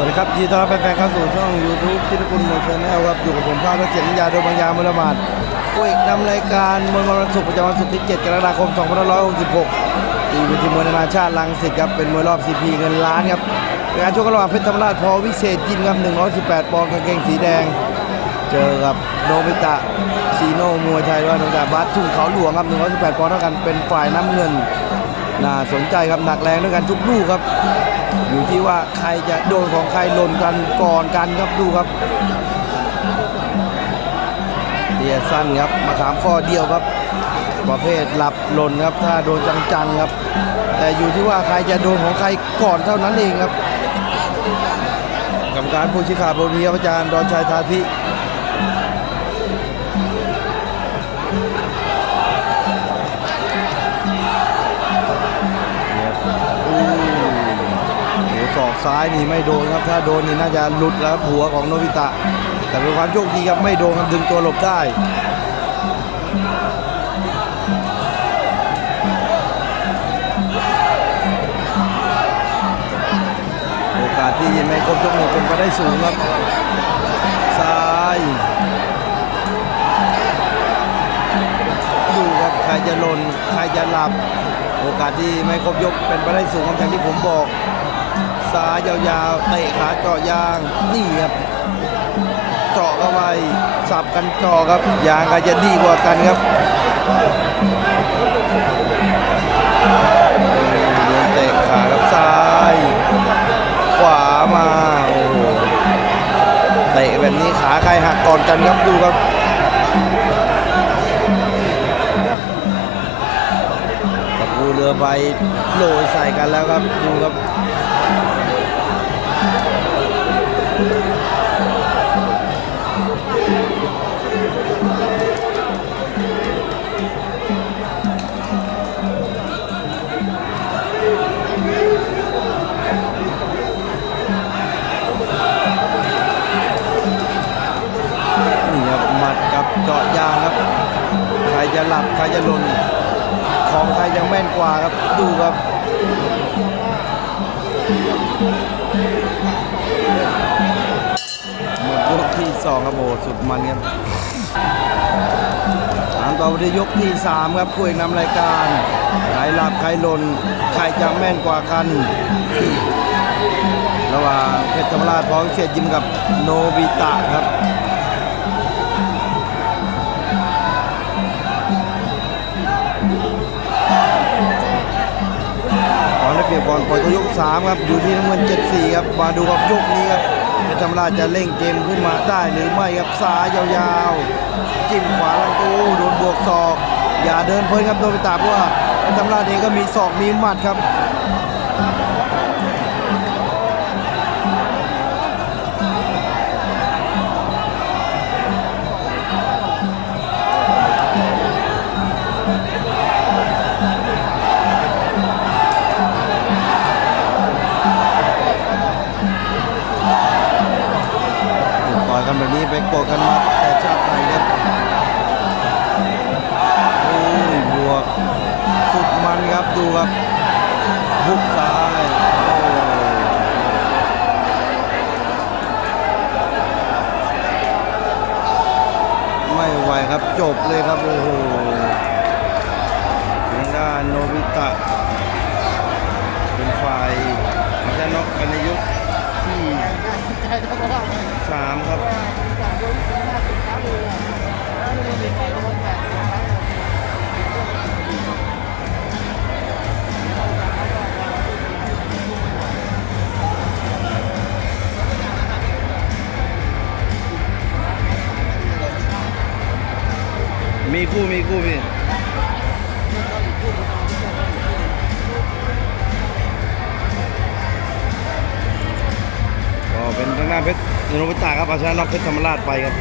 วัสดีครับยินดีต้อนรับแฟนๆเข้าสู่ช่องยูทูบทิตกุลมวยชาแนลครับอยู่กับผมภาพและเสียงยาโดยบางยามุลมาดผู้เอกนำรายการมวยวันศุกร์ประจำวันศุกร์ที่ 7 กรกฎาคม 2566ที่เวทีมวยนานาชาติลังสิตครับเป็นมวยรอบ CP เงินล้านครับเป็นการชกกันระหว่างเพชรธรรมราชพอวิเศษยินครับ118 ปอนด์กางเกงสีแดง เจอกับโนบิตะซีโนมวยไทยด้วยโนบิตะบัสทุ่งเขาหลวงครับ118 ปอนด์เท่ากันเป็นฝ่ายน้ำเงินน่าสนใจครับหนักแรงด้วยกันทุกลูกครับ อยู่ที่ว่าใครจะโดนของใครหล่นกันก่อนกันครับดูครับเดียสั้นครับมาขามข้อเดียวครับ ประเภทหลับหล่นครับ ถ้าโดนจังๆครับ แต่อยู่ที่ว่าใครจะโดนของใครก่อนเท่านั้นเองครับกรรมการผู้ชี้ขาดบนนี้ครับอาจารย์ดอนชัยทาธิ ซ้ายนี่ไม่โดนครับ ถ้าโดนนี่น่าจะหลุดแล้วหัวของโนบิตะ แต่เป็นความโชคดีครับไม่โดนครับดึงตัวหลบได้โอกาสที่ไม่ครบยกหนึ่งเป็นไปได้สูงครับซ้ายดูครับใครจะหล่นใครจะหลับ โอกาสที่ไม่ครบยกเป็นไปได้สูงครับอย่างที่ผมบอก ซ้ายยาวๆเตะขาเจาะยางนี่ครับเจาะเข้าไปสับกันเจาะครับยางใครจะดีกว่ากันครับโดนเตะขาครับซ้าย ขวามาโอ้โหเตะแบบนี้ขาใครหักก่อนกันครับดูครับตะปูเรือใบโรยใส่กันแล้วครับดูครับ ลับใครจะหล่นของใครจะแม่นกว่าครับดูครับหมดยกที่สองครับโอ้สุดมันครับตามต่อไปที่ยกที่สามครับคู่เอกนำรายการใครหลับใครหล่นใครจะแม่นกว่ากันระหว่างเพชรธรรมราชพร้อมเสียยิมกับโนบิตะครับ ปรียบก่อนปล่อยตัวยก3ครับอยู่ที่น้ำเงิน74ครับมาดูครับยกนี้ครับเพชรธรรมราชจะเร่งเกมขึ้นมาได้หรือไม่ครับซ้ายยาวๆจิ้มขวาลำตัวโดนบวกศอก อย่าเดินเพลินครับโดนไปตาเพราะว่าเพชรธรรมราชเองก็มีศอกมีหมัดครับ กันมาแต่ชาติไหนครับโอ้ยบวกสุดมันครับดูครับบุกซ้ายไม่ไหวครับจบเลยครับโอ้โหทางด้านโนบิตะ เป็นฝ่ายมาชนะกันในยกที่สามครับ มีคู่มีคู่พี่ก็เป็นทางหน้าเพชรนนทบุรีครับเอาชนะน็อกเพชรธรรมราชไปครับ